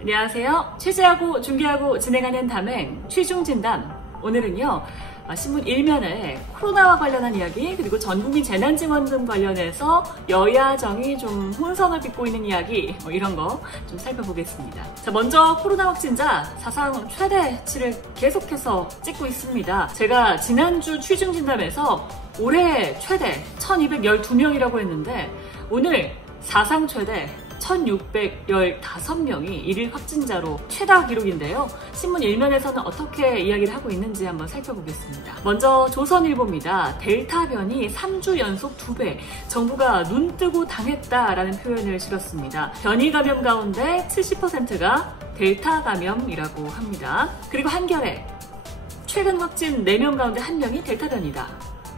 안녕하세요. 취재하고 중계하고 진행하는 담행 취중진담. 오늘은요, 신문 1면에 코로나와 관련한 이야기, 그리고 전국민 재난지원금 관련해서 여야정이 좀 혼선을 빚고 있는 이야기, 이런 거 좀 살펴보겠습니다. 자, 먼저 코로나 확진자 사상 최대치를 계속해서 찍고 있습니다. 제가 지난주 취중진담에서 올해 최대 1212명이라고 했는데, 오늘 사상 최대 1615명이 1일 확진자로 최다 기록인데요. 신문 1면에서는 어떻게 이야기를 하고 있는지 한번 살펴보겠습니다. 먼저 조선일보입니다. 델타 변이 3주 연속 2배, 정부가 눈 뜨고 당했다라는 표현을 실었습니다. 변이 감염 가운데 70%가 델타 감염이라고 합니다. 그리고 한겨레, 최근 확진 4명 가운데 1명이 델타 변이다.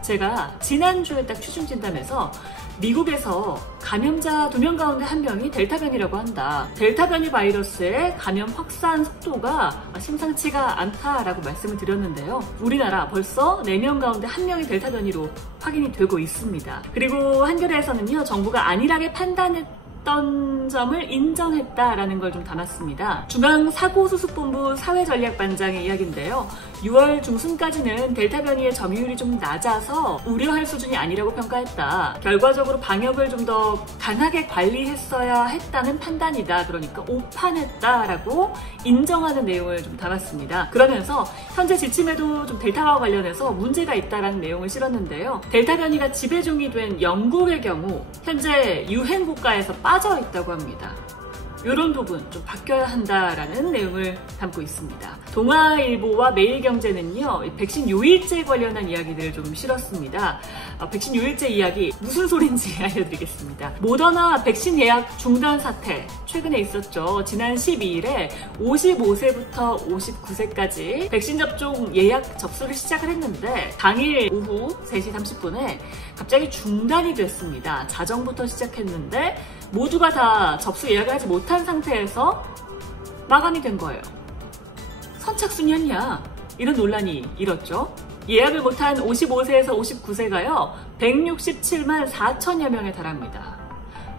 제가 지난주에 딱 취중진담에서 미국에서 감염자 2명 가운데 1명이 델타 변이라고 한다. 델타 변이 바이러스의 감염 확산 속도가 심상치가 않다라고 말씀을 드렸는데요. 우리나라 벌써 4명 가운데 1명이 델타 변이로 확인이 되고 있습니다. 그리고 한겨레에서는요, 정부가 안일하게 판단했던 점을 인정했다라는 걸 좀 담았습니다. 중앙사고수습본부 사회전략반장의 이야기인데요. 6월 중순까지는 델타 변이의 점유율이 좀 낮아서 우려할 수준이 아니라고 평가했다. 결과적으로 방역을 좀 더 강하게 관리했어야 했다는 판단이다. 그러니까 오판했다라고 인정하는 내용을 좀 담았습니다. 그러면서 현재 지침에도 좀 델타와 관련해서 문제가 있다라는 내용을 실었는데요. 델타 변이가 지배종이 된 영국의 경우 현재 유행 국가에서 빠져 있다고 합니다. 이런 부분 좀 바뀌어야 한다라는 내용을 담고 있습니다. 동아일보와 매일경제는요, 백신 요일제 관련한 이야기들을 좀 실었습니다. 백신 요일제 이야기 무슨 소린지 알려드리겠습니다. 모더나 백신 예약 중단 사태 최근에 있었죠. 지난 12일에 55세부터 59세까지 백신 접종 예약 접수를 시작을 했는데 당일 오후 3시 30분에 갑자기 중단이 됐습니다. 자정부터 시작했는데 모두가 다 접수 예약을 하지 못한 상태에서 마감이 된 거예요. 선착순이었냐? 이런 논란이 일었죠. 예약을 못한 55세에서 59세가요, 167만 4천여 명에 달합니다.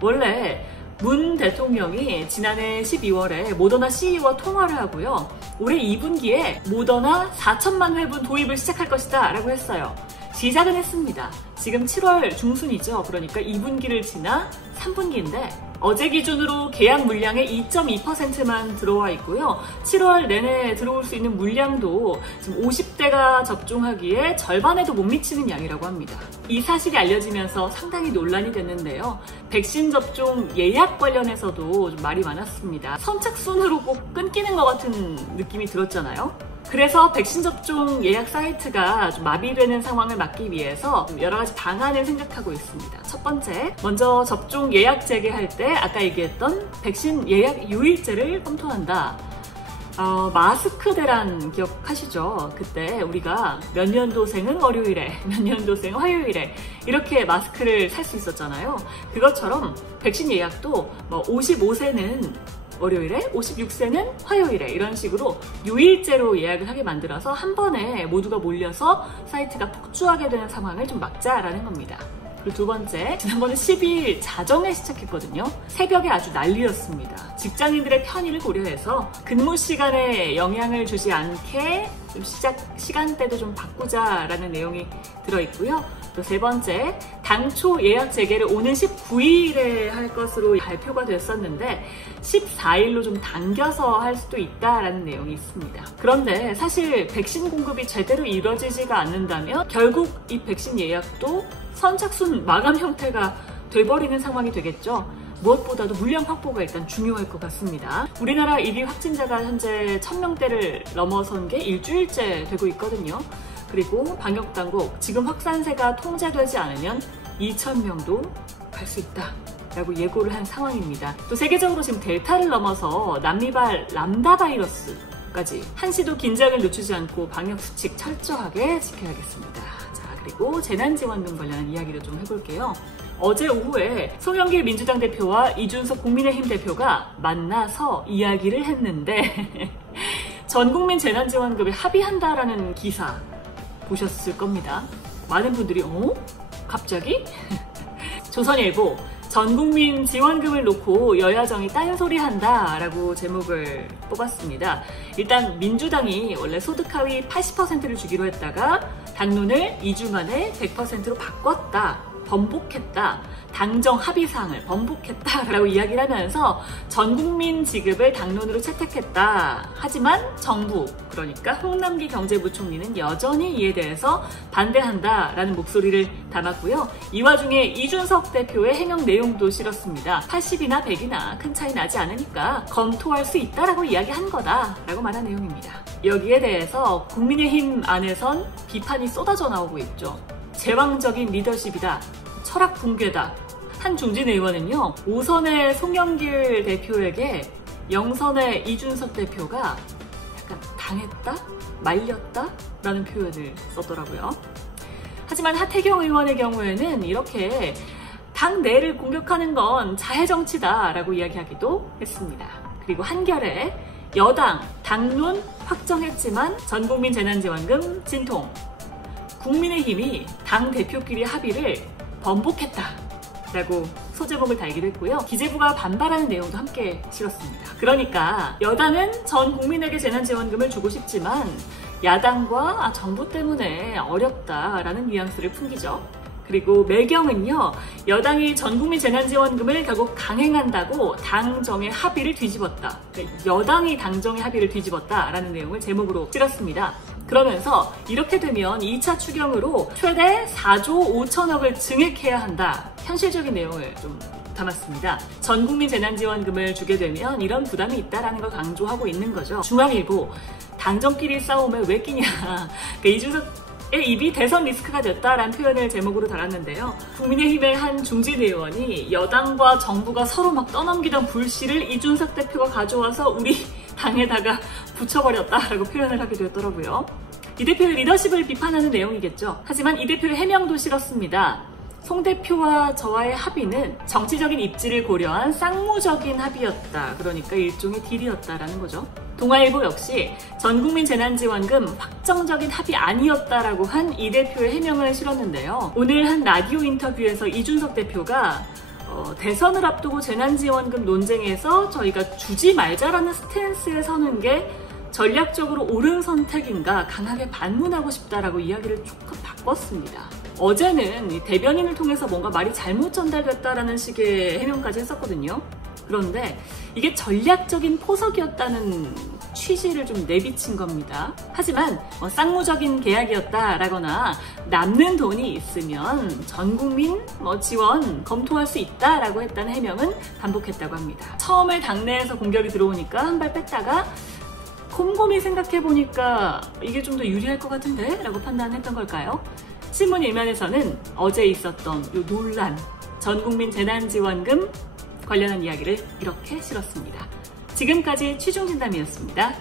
원래 문 대통령이 지난해 12월에 모더나 CEO와 통화를 하고요, 올해 2분기에 모더나 4천만 회분 도입을 시작할 것이다 라고 했어요. 시작은 했습니다. 지금 7월 중순이죠. 그러니까 2분기를 지나 3분기인데 어제 기준으로 계약 물량의 2.2%만 들어와 있고요. 7월 내내 들어올 수 있는 물량도 지금 50대가 접종하기에 절반에도 못 미치는 양이라고 합니다. 이 사실이 알려지면서 상당히 논란이 됐는데요. 백신 접종 예약 관련해서도 좀 말이 많았습니다. 선착순으로 꼭 끊기는 것 같은 느낌이 들었잖아요. 그래서 백신 접종 예약 사이트가 좀 마비되는 상황을 막기 위해서 여러 가지 방안을 생각하고 있습니다. 첫 번째, 먼저 접종 예약 재개할 때 아까 얘기했던 백신 예약 요일제를 검토한다. 마스크 대란 기억하시죠? 그때 우리가 몇 년도생은 월요일에, 몇 년도생은 화요일에 이렇게 마스크를 살 수 있었잖아요. 그것처럼 백신 예약도 55세는 월요일에, 56세는 화요일에 이런 식으로 요일제로 예약을 하게 만들어서 한 번에 모두가 몰려서 사이트가 폭주하게 되는 상황을 좀 막자라는 겁니다. 그리고 두 번째, 지난번에 12일 자정에 시작했거든요. 새벽에 아주 난리였습니다. 직장인들의 편의를 고려해서 근무 시간에 영향을 주지 않게 좀 시작 시간대도 좀 바꾸자라는 내용이 들어있고요. 또 세 번째, 당초 예약 재개를 오는 19일에 할 것으로 발표가 됐었는데 14일로 좀 당겨서 할 수도 있다라는 내용이 있습니다. 그런데 사실 백신 공급이 제대로 이루어지지가 않는다면 결국 이 백신 예약도 선착순 마감 형태가 돼버리는 상황이 되겠죠. 무엇보다도 물량 확보가 일단 중요할 것 같습니다. 우리나라 1위 확진자가 현재 1000명대를 넘어선 게 일주일째 되고 있거든요. 그리고 방역당국, 지금 확산세가 통제되지 않으면 2000명도 갈 수 있다 라고 예고를 한 상황입니다. 또 세계적으로 지금 델타를 넘어서 남미발 람다 바이러스까지 한시도 긴장을 늦추지 않고 방역 수칙 철저하게 지켜야겠습니다. 자, 그리고 재난지원금 관련한 이야기를 좀 해볼게요. 어제 오후에 송영길 민주당 대표와 이준석 국민의힘 대표가 만나서 이야기를 했는데 전국민 재난지원금에 합의한다라는 기사 보셨을 겁니다. 많은 분들이 갑자기? 조선일보, 전국민 지원금을 놓고 여야정이 딴소리한다 라고 제목을 뽑았습니다. 일단 민주당이 원래 소득 하위 80%를 주기로 했다가 당론을 2주 만에 100%로 바꿨다, 번복했다, 당정 합의사항을 번복했다라고 이야기를 하면서 전국민 지급을 당론으로 채택했다. 하지만 정부, 그러니까 홍남기 경제부총리는 여전히 이에 대해서 반대한다라는 목소리를 담았고요. 이 와중에 이준석 대표의 해명 내용도 실었습니다. 80이나 100이나 큰 차이 나지 않으니까 검토할 수 있다라고 이야기한 거다라고 말한 내용입니다. 여기에 대해서 국민의힘 안에선 비판이 쏟아져 나오고 있죠. 제왕적인 리더십이다. 철학 붕괴다. 한 중진 의원은요, 5선의 송영길 대표에게 0선의 이준석 대표가 약간 당했다? 말렸다? 라는 표현을 썼더라고요. 하지만 하태경 의원의 경우에는 이렇게 당 내를 공격하는 건 자해정치다 라고 이야기하기도 했습니다. 그리고 한결에 여당 당론 확정했지만 전국민 재난지원금 진통, 국민의힘이 당 대표끼리 합의를 번복했다 라고 소제목을 달기도 했고요. 기재부가 반발하는 내용도 함께 실었습니다. 그러니까 여당은 전 국민에게 재난지원금을 주고 싶지만 야당과 정부 때문에 어렵다라는 뉘앙스를 풍기죠. 그리고 매경은요, 여당이 전국민 재난지원금을 결국 강행한다고 당정의 합의를 뒤집었다. 여당이 당정의 합의를 뒤집었다라는 내용을 제목으로 실었습니다. 그러면서 이렇게 되면 2차 추경으로 최대 4조 5천억을 증액해야 한다. 현실적인 내용을 좀 담았습니다. 전국민 재난지원금을 주게 되면 이런 부담이 있다는 걸 강조하고 있는 거죠. 중앙일보, 당정끼리 싸움에 왜 끼냐. 이준석의 입이 대선 리스크가 됐다라는 표현을 제목으로 달았는데요. 국민의힘의 한 중진 의원이 여당과 정부가 서로 막 떠넘기던 불씨를 이준석 대표가 가져와서 우리 당에다가 붙여버렸다라고 표현을 하기도 했더라고요. 이 대표의 리더십을 비판하는 내용이겠죠. 하지만 이 대표의 해명도 실었습니다. 송 대표와 저와의 합의는 정치적인 입지를 고려한 쌍무적인 합의였다. 그러니까 일종의 딜이었다라는 거죠. 동아일보 역시 전국민 재난지원금 확정적인 합의 아니었다라고 한 이 대표의 해명을 실었는데요. 오늘 한 라디오 인터뷰에서 이준석 대표가 대선을 앞두고 재난지원금 논쟁에서 저희가 주지 말자라는 스탠스에 서는 게 전략적으로 옳은 선택인가 강하게 반문하고 싶다라고 이야기를 조금 바꿨습니다. 어제는 대변인을 통해서 뭔가 말이 잘못 전달됐다라는 식의 해명까지 했었거든요. 그런데 이게 전략적인 포석이었다는 취지를 좀 내비친 겁니다. 하지만 쌍무적인 계약이었다라거나 남는 돈이 있으면 전국민 지원 검토할 수 있다라고 했다는 해명은 반복했다고 합니다. 처음에 당내에서 공격이 들어오니까 한 발 뺐다가 곰곰이 생각해보니까 이게 좀 더 유리할 것 같은데? 라고 판단했던 걸까요? 신문 일면에서는 어제 있었던 이 논란, 전국민 재난지원금 관련한 이야기를 이렇게 실었습니다. 지금까지 취중진담이었습니다.